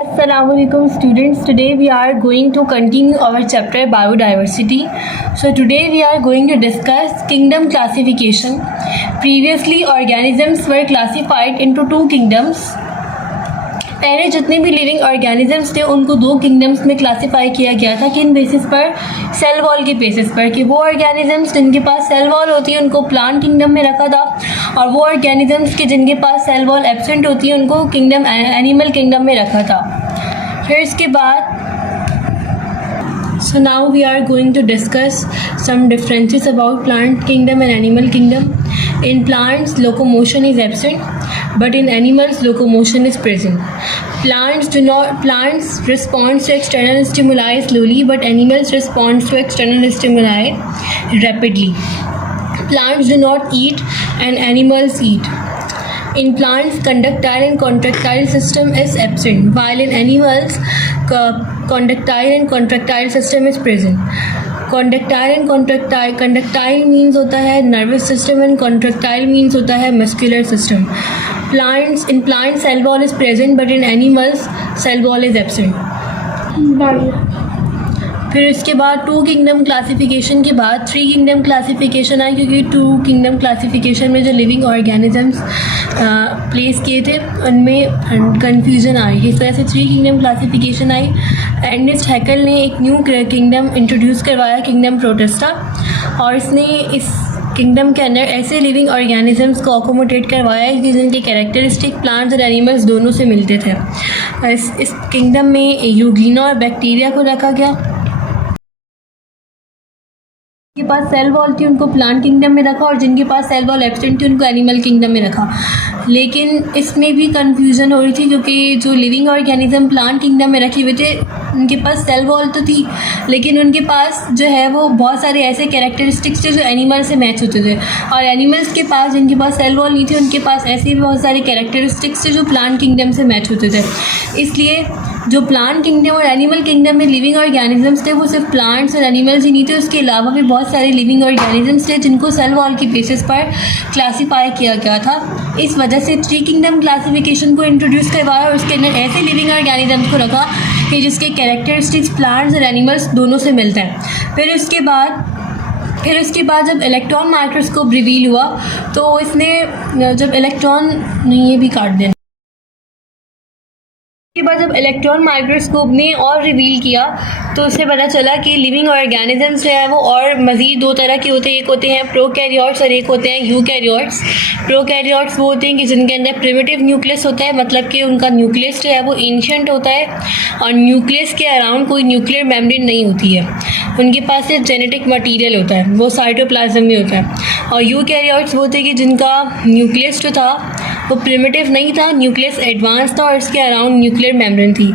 Assalamualaikum students. Today we are going to continue our chapter biodiversity. So today we are going to discuss kingdom classification. Previously organisms were classified into two kingdoms. पहले जितने भी living organisms थे उनको दो kingdoms में classify किया गया था। किन बेसिस पर? सेल वॉल के बेसिस पर, कि वो ऑर्गेनिजम्स जिनके पास सेल वॉल होती है उनको प्लांट किंगडम में रखा था, और वो ऑर्गेनिजम्स के जिनके पास सेल वॉल एब्सेंट होती है उनको किंगडम एनिमल किंगडम में रखा था। फिर इसके बाद so now we are going to discuss some differences about plant kingdom and animal kingdom. In plants locomotion is absent, but in animals locomotion is present. Plants respond to external stimuli slowly, but animals respond to external stimuli rapidly. Plants do not eat and animals eat. In plants, conductile and contractile system is absent, while in animals, conductile and contractile system is present. Conductile means होता है nervous system and contractile means होता है muscular system. In plants, cell wall is present, but in animals, cell wall is absent. फिर इसके बाद to kingdom classification के बाद three kingdom classification आई, क्योंकि टू किंगडम क्लासिफिकेशन में जो लिविंग ऑर्गेनिजम्स प्लेस किए थे उनमें कन्फ्यूजन आ रही है। इस तरह से थ्री किंगडम क्लासिफिकेशन आई। एर्नेस्ट हैकेल ने एक न्यू किंगडम इंट्रोड्यूस करवाया, किंगडम प्रोटिस्टा, और इसने इस किंगडम के अंदर ऐसे लिविंग ऑर्गेनिजम्स को अकोमोडेट करवाया कि जिनके कैरेक्टरिस्टिक प्लांट्स और एनिमल्स दोनों से मिलते थे। इस किंगडम में यूग्लिना और बैक्टीरिया को रखा गया। जिनके पास सेल वॉल थी उनको प्लांट किंगडम में रखा, और जिनके पास सेल वॉल एब्सेंट थी उनको एनिमल किंगडम में रखा। लेकिन इसमें भी कंफ्यूजन हो रही थी, क्योंकि जो लिविंग ऑर्गेनिज्म प्लांट किंगडम में रखे हुए थे उनके पास सेल वॉल तो थी, लेकिन उनके पास जो है वो बहुत सारे ऐसे कैरेक्टरिस्टिक्स थे जो एनिमल से मैच होते थे, और एनिमल्स के पास जिनके पास सेल वॉल नहीं थी उनके पास ऐसे भी बहुत सारे कैरेक्टरिस्टिक्स थे जो प्लांट किंगडम से मैच होते थे। इसलिए जो प्लांट किंगडम और एनिमल किंगडम में लिविंग ऑर्गेनिजम्स थे वो सिर्फ प्लांट्स और एनिमल्स ही नहीं थे, उसके अलावा भी बहुत सारे लिविंग ऑर्गेनिजम्स थे जिनको सेल वॉल की बेसिस पर क्लासीफाई किया गया था। इस वजह से थ्री किंगडम क्लासिफिकेशन को इंट्रोड्यूस करवाया, और उसके अंदर ऐसे लिविंग ऑर्गेनिजम्स को रखा कि जिसके कैरेक्टरिस्टिक्स प्लांट्स और एनिमल्स दोनों से मिलते हैं। फिर उसके बाद जब इलेक्ट्रॉन माइक्रोस्कोप रिवील हुआ तो इसने जब इलेक्ट्रॉन नहीं, ये भी काट देना। के बाद जब इलेक्ट्रॉन माइक्रोस्कोप ने और रिवील किया तो उससे पता चला कि लिविंग ऑर्गेनिजम्स जो है वो और मज़ीद दो तरह के होते हैं। एक होते हैं प्रोकैरियोट्स और एक होते हैं यूकैरियोट्स। प्रोकैरियोट्स वो होते हैं कि जिनके अंदर प्रिमिटिव न्यूक्लियस होता है, मतलब कि उनका न्यूक्लियस जो है वो एंशिएंट होता है, और न्यूक्लियस के अराउंड कोई न्यूक्लियर मेम्ब्रेन नहीं होती है। उनके पास सिर्फ जेनेटिक मटीरियल होता है, वो साइटोप्लाज्म में होता है। और यूकैरियोट्स वो होते हैं कि जिनका न्यूक्लियस जो था वो प्रिमिटिव नहीं था, न्यूक्लियस एडवांस था और इसके अराउंड न्यूक्लियर मेम्ब्रेन थी।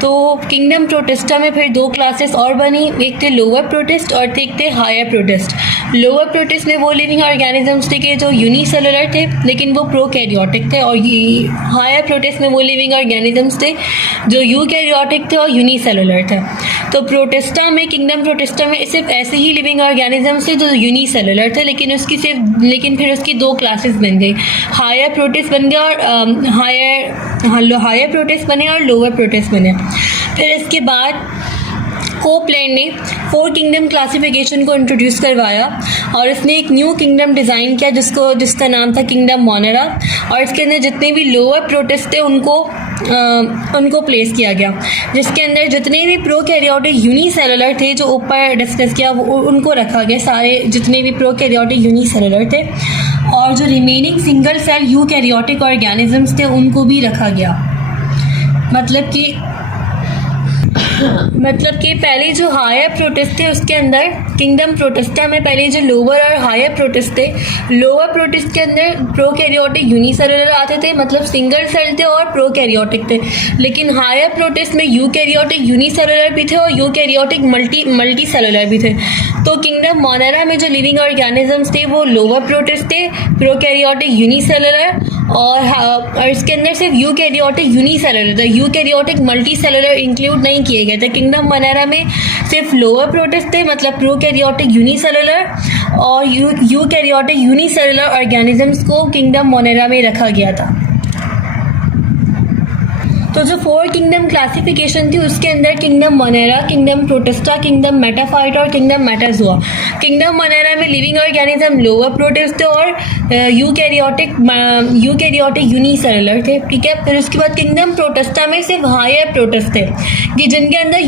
तो किंगडम प्रोटिस्टा में फिर दो क्लासेस और बनी, एक थे लोअर प्रोटिस्ट और एक थे हायर प्रोटिस्ट। लोअर प्रोटिस्ट में वो लिविंग ऑर्गेनिजम्स थे कि जो यूनिसेलुलर थे लेकिन वो प्रोकैरियोटिक थे, और हायर प्रोटिस्ट में वो लिविंग ऑर्गेनिजम्स थे जो यूकैरियोटिक थे और यूनिसेलुलर थे। तो प्रोटिस्टा में, किंगडम प्रोटिस्टा में सिर्फ ऐसे ही लिविंग ऑर्गेनिजम्स थे जो यूनिसेलुलर थे, लेकिन फिर उसकी दो क्लासेस बन गई, हायर प्रोटिस्ट बन गया और हायर प्रोटिस्ट बने और लोअर प्रोटिस्ट बने। फिर इसके बाद कोपलैंड ने फोर किंगडम क्लासिफिकेशन को इंट्रोड्यूस करवाया, और इसने एक न्यू किंगडम डिज़ाइन किया जिसका नाम था किंगडम मोनेरा, और इसके अंदर जितने भी लोअर प्रोटिस्ट थे उनको प्लेस किया गया, जिसके अंदर जितने भी प्रोकैरियोटिक यूनिसेलुलर थे जो ऊपर डिस्कस किया उनको रखा गया, सारे जितने भी प्रोकैरियोटिक यूनिसेलुलर थे, और जो remaining single cell eukaryotic organisms थे उनको भी रखा गया। मतलब कि पहले जो हायर प्रोटिस्ट थे उसके अंदर किंगडम प्रोटिस्टा में पहले जो लोअर और हायर प्रोटिस्ट थे, लोअर प्रोटिस्ट के अंदर प्रोकैरियोटिक यूनिसेलुलर आते थे, मतलब सिंगल सेल थे और प्रोकैरियोटिक थे, लेकिन हायर प्रोटिस्ट में यूकैरियोटिक यूनिसेलुलर भी थे और यूकैरियोटिक मल्टी सेलुलर भी थे। तो किंगडम मोनेरा में जो लिविंग ऑर्गेनिजम्स थे वो लोअर प्रोटिस्ट थे, प्रोकैरियोटिक यूनिसेलुलर, और इसके अंदर सिर्फ यूकैरियोटिक यूनिसेलुलर था, यूकैरियोटिक मल्टी सेलुलर इंक्लूड नहीं किए गए थे। किंगडम मोनेरा में सिर्फ लोअर प्रोटिस्ट थे, मतलब प्रोकैरियोटिक यूनिसेलुलर, और यूकैरियोटिक यूनिसेलुलर ऑर्गेनिजम्स को किंगडम मोनेरा में रखा गया था। तो जो 4 किंगडम क्लासिफिकेशन थी उसके अंदर kingdom Monera, kingdom protista, kingdom Metaphyta और किंगडम मेटाजोआ। किंगडम मोनेरा में लिविंग ऑर्गेनिज्म लोअर प्रोटिस्ट थे और यूकैरियोटिक यूनिसेलुलर थे, ठीक है। फिर उसके बाद किंगडम प्रोटिस्टा में सिर्फ हायर प्रोटिस्ट थे कि जिनके अंदर